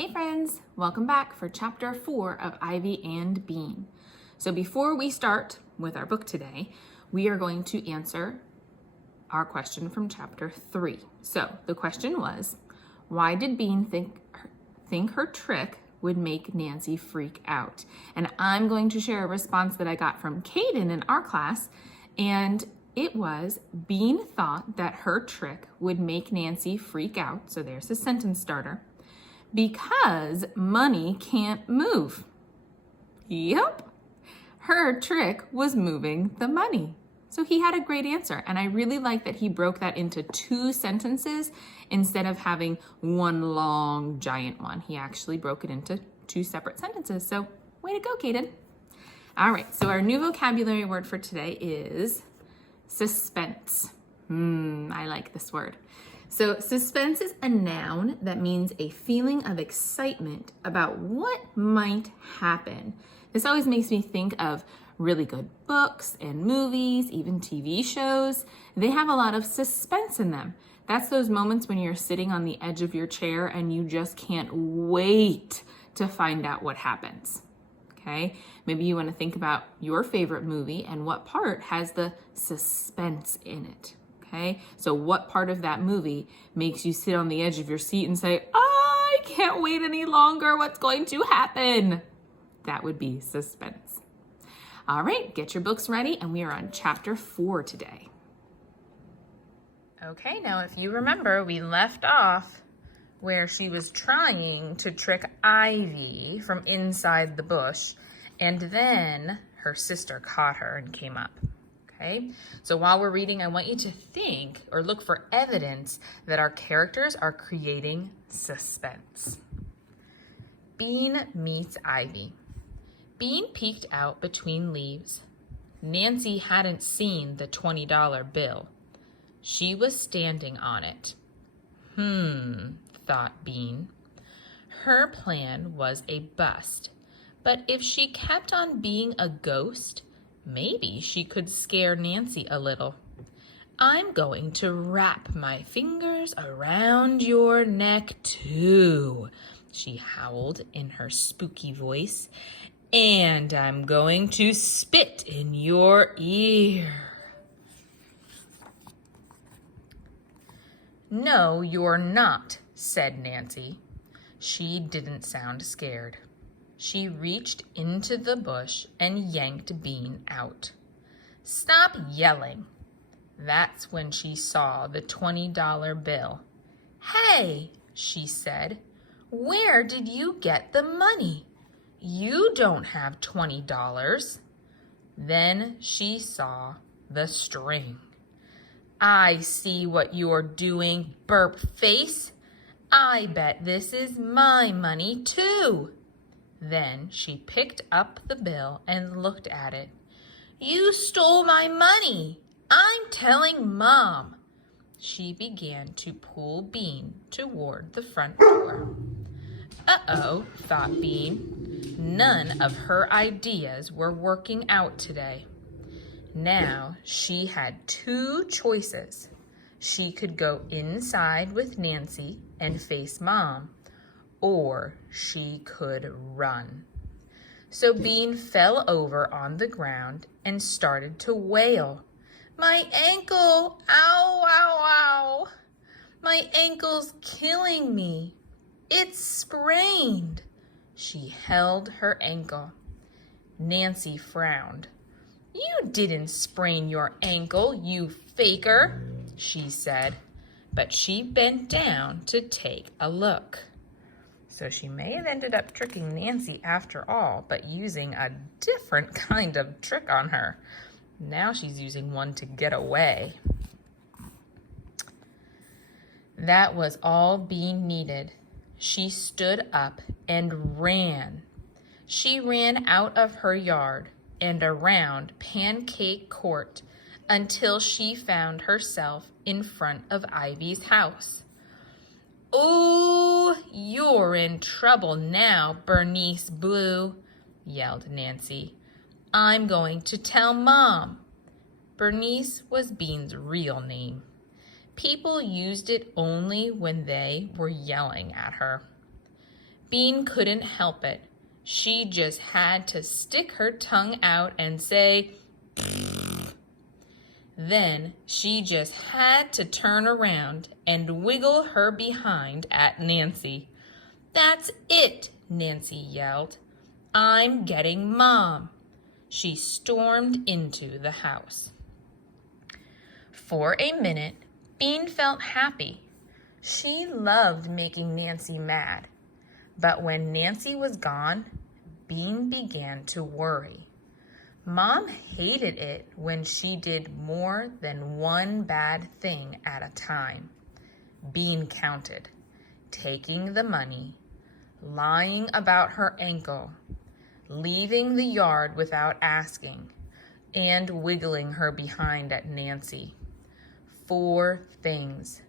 Hey friends, welcome back for chapter 4 of Ivy and Bean. So before we start with our book today, we are going to answer our question from chapter 3. So the question was, why did Bean think her trick would make Nancy freak out? And I'm going to share a response that I got from Kaden in our class, and it was, Bean thought that her trick would make Nancy freak out, so there's a sentence starter, because money can't move. Yep, her trick was moving the money. So he had a great answer, and I really like that he broke that into 2 sentences instead of having one long giant one. He actually broke it into 2 separate sentences. So way to go, Kaden. All right, so our new vocabulary word for today is suspense. I like this word. So suspense is a noun that means a feeling of excitement about what might happen. This always makes me think of really good books and movies, even TV shows. They have a lot of suspense in them. That's those moments when you're sitting on the edge of your chair and you just can't wait to find out what happens. Okay, maybe you want to think about your favorite movie and what part has the suspense in it. Okay, so what part of that movie makes you sit on the edge of your seat and say, I can't wait any longer, what's going to happen? That would be suspense. All right, get your books ready, and we are on chapter 4 today. Okay, now if you remember, we left off where she was trying to trick Ivy from inside the bush, and then her sister caught her and came up. Okay, so while we're reading, I want you to think or look for evidence that our characters are creating suspense. Bean meets Ivy. Bean peeked out between leaves. Nancy hadn't seen the $20 bill. She was standing on it. Thought Bean. Her plan was a bust, but if she kept on being a ghost, maybe she could scare Nancy a little. I'm going to wrap my fingers around your neck too, she howled in her spooky voice, and I'm going to spit in your ear. No, you're not, said Nancy. She didn't sound scared. She reached into the bush and yanked Bean out. Stop yelling. That's when she saw the $20 bill. Hey, she said, where did you get the money? You don't have $20. Then she saw the string. I see what you're doing, burp face. I bet this is my money too. Then she picked up the bill and looked at it. You stole my money. I'm telling Mom. She began to pull Bean toward the front door. Uh-oh, thought Bean. None of her ideas were working out today. Now she had 2 choices. She could go inside with Nancy and face Mom, or she could run. So Bean fell over on the ground and started to wail. My ankle! Ow, ow, ow! My ankle's killing me. It's sprained. She held her ankle. Nancy frowned. You didn't sprain your ankle, you faker, she said, but she bent down to take a look. So she may have ended up tricking Nancy after all, but using a different kind of trick on her. Now she's using one to get away. That was all Bean needed. She stood up and ran. She ran out of her yard and around Pancake Court until she found herself in front of Ivy's house. Ooh, you're in trouble now, Bernice Blue, yelled Nancy. I'm going to tell Mom. Bernice was Bean's real name. People used it only when they were yelling at her. Bean couldn't help it. She just had to stick her tongue out and say, then she just had to turn around and wiggle her behind at Nancy. "That's it," Nancy yelled. "I'm getting Mom." She stormed into the house. For a minute, Bean felt happy. She loved making Nancy mad. But when Nancy was gone, Bean began to worry. Mom hated it when she did more than one bad thing at a time. Bean counted, taking the money, lying about her ankle, leaving the yard without asking, and wiggling her behind at Nancy. 4 things.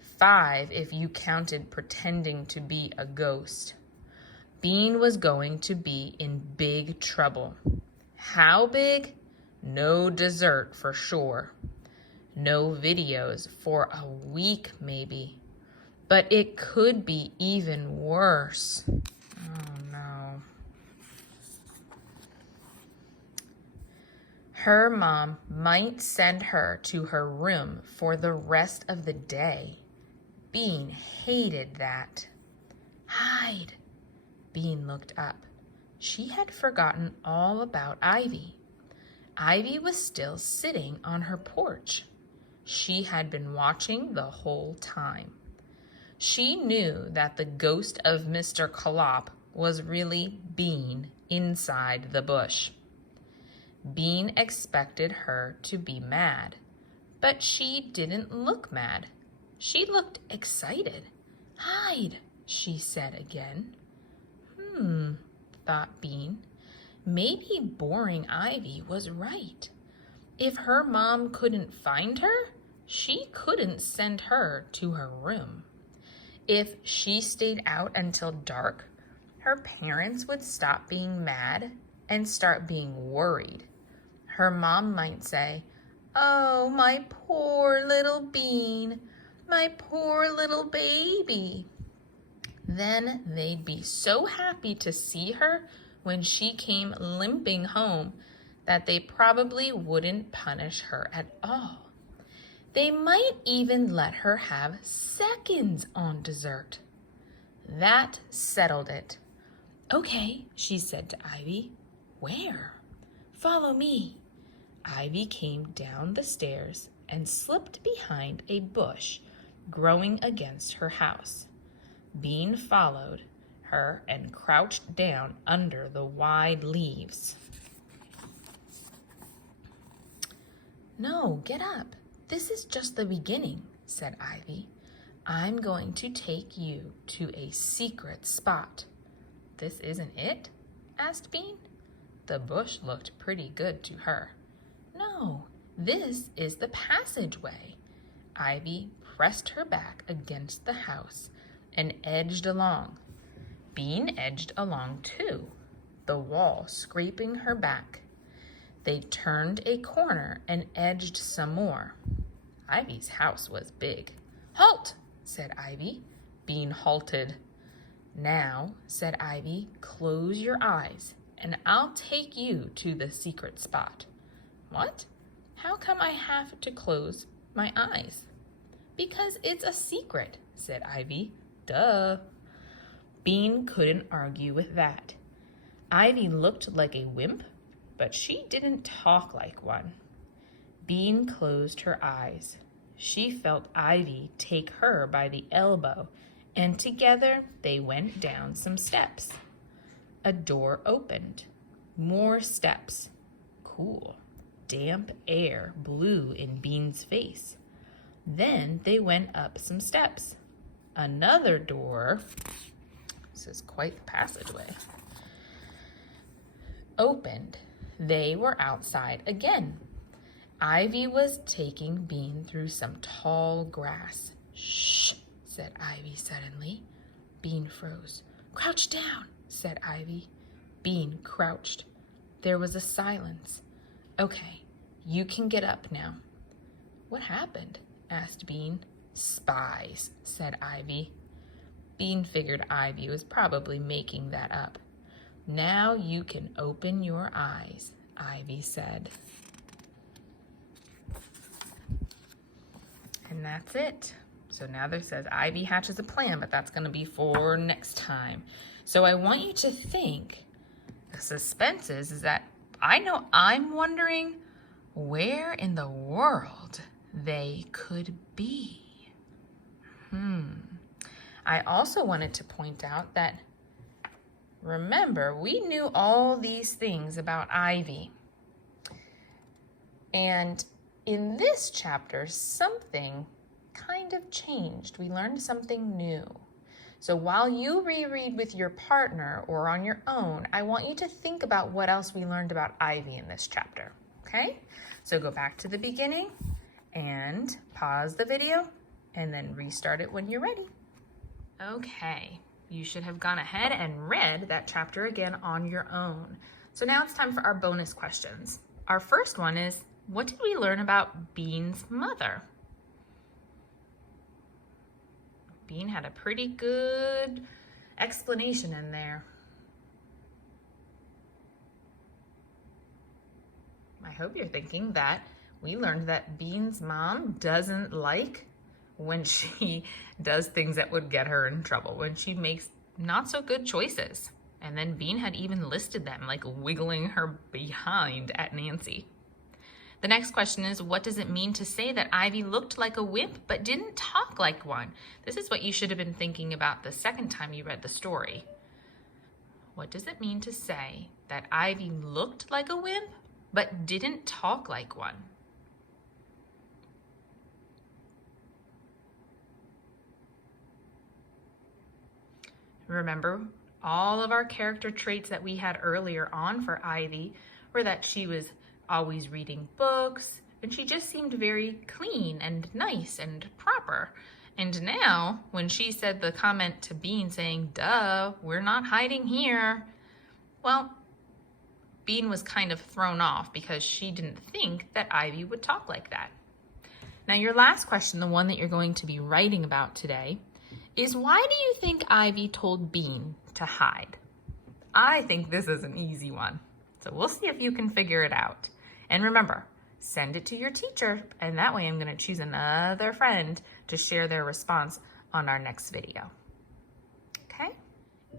5 if you counted pretending to be a ghost. Bean was going to be in big trouble. How big? No dessert for sure. No videos for a week maybe. But it could be even worse. Oh no. Her mom might send her to her room for the rest of the day. Bean hated that. Hide. Bean looked up. She had forgotten all about Ivy. Ivy was still sitting on her porch. She had been watching the whole time. She knew that the ghost of Mr. Callop was really Bean inside the bush. Bean expected her to be mad, but she didn't look mad. She looked excited. "Hide," she said again. Thought Bean. Maybe boring Ivy was right. If her mom couldn't find her, she couldn't send her to her room. If she stayed out until dark, her parents would stop being mad and start being worried. Her mom might say, "Oh, my poor little Bean, my poor little baby." Then they'd be so happy to see her when she came limping home that they probably wouldn't punish her at all. They might even let her have seconds on dessert. That settled it. "Okay," she said to Ivy. "Where?" "Follow me." Ivy came down the stairs and slipped behind a bush growing against her house. Bean followed her and crouched down under the wide leaves. "No, get up. This is just the beginning," said Ivy. "I'm going to take you to a secret spot." "This isn't it?" asked Bean. The bush looked pretty good to her. "No, this is the passageway." Ivy pressed her back against the house and edged along. Bean edged along too, the wall scraping her back. They turned a corner and edged some more. Ivy's house was big. "Halt!" said Ivy. Bean halted. "Now," said Ivy, "close your eyes and I'll take you to the secret spot." "What? How come I have to close my eyes?" "Because it's a secret," said Ivy. "Duh." Bean couldn't argue with that. Ivy looked like a wimp, but she didn't talk like one. Bean closed her eyes. She felt Ivy take her by the elbow, and together they went down some steps. A door opened. More steps. Cool, damp air blew in Bean's face. Then they went up some steps. Another door, this is quite the passageway, opened. They were outside again. Ivy was taking Bean through some tall grass. "Shh," said Ivy suddenly. Bean froze. "Crouch down," said Ivy. Bean crouched. There was a silence. "Okay, you can get up now." "What happened?" asked Bean. "Spies," said Ivy. Bean figured Ivy was probably making that up. "Now you can open your eyes," Ivy said. And that's it. So now there says Ivy hatches a plan, but that's going to be for next time. So I want you to think, the suspense is that I know I'm wondering where in the world they could be. I also wanted to point out that, remember, we knew all these things about Ivy. And in this chapter, something kind of changed. We learned something new. So while you reread with your partner or on your own, I want you to think about what else we learned about Ivy in this chapter, okay? So go back to the beginning and pause the video and then restart it when you're ready. Okay, you should have gone ahead and read that chapter again on your own. So now it's time for our bonus questions. Our first one is, what did we learn about Bean's mother? Bean had a pretty good explanation in there. I hope you're thinking that we learned that Bean's mom doesn't like when she does things that would get her in trouble, when she makes not so good choices. And then Bean had even listed them, like wiggling her behind at Nancy. The next question is, what does it mean to say that Ivy looked like a wimp but didn't talk like one? This is what you should have been thinking about the second time you read the story. What does it mean to say that Ivy looked like a wimp but didn't talk like one? Remember, all of our character traits that we had earlier on for Ivy were that she was always reading books, and she just seemed very clean and nice and proper. And now, when she said the comment to Bean saying, "Duh, we're not hiding here," well, Bean was kind of thrown off because she didn't think that Ivy would talk like that. Now, your last question, the one that you're going to be writing about today, is why do you think Ivy told Bean to hide? I think this is an easy one. So we'll see if you can figure it out. And remember, send it to your teacher, and that way I'm going to choose another friend to share their response on our next video. Okay?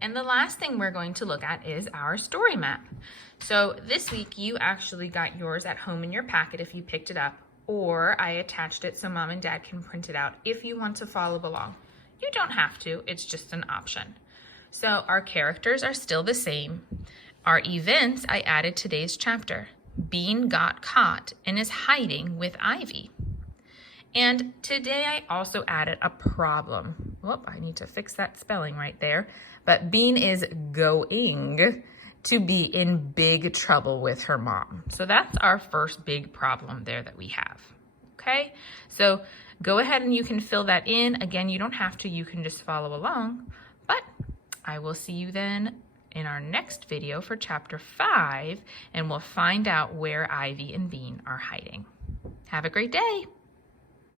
And the last thing we're going to look at is our story map. So this week you actually got yours at home in your packet if you picked it up, or I attached it so Mom and Dad can print it out if you want to follow along. You don't have to, it's just an option. So our characters are still the same. Our events, I added today's chapter. Bean got caught and is hiding with Ivy. And today I also added a problem. Whoop, I need to fix that spelling right there. But Bean is going to be in big trouble with her mom. So that's our first big problem there that we have. Okay, so go ahead and you can fill that in. Again, you don't have to, you can just follow along. But I will see you then in our next video for chapter 5, and we'll find out where Ivy and Bean are hiding. Have a great day.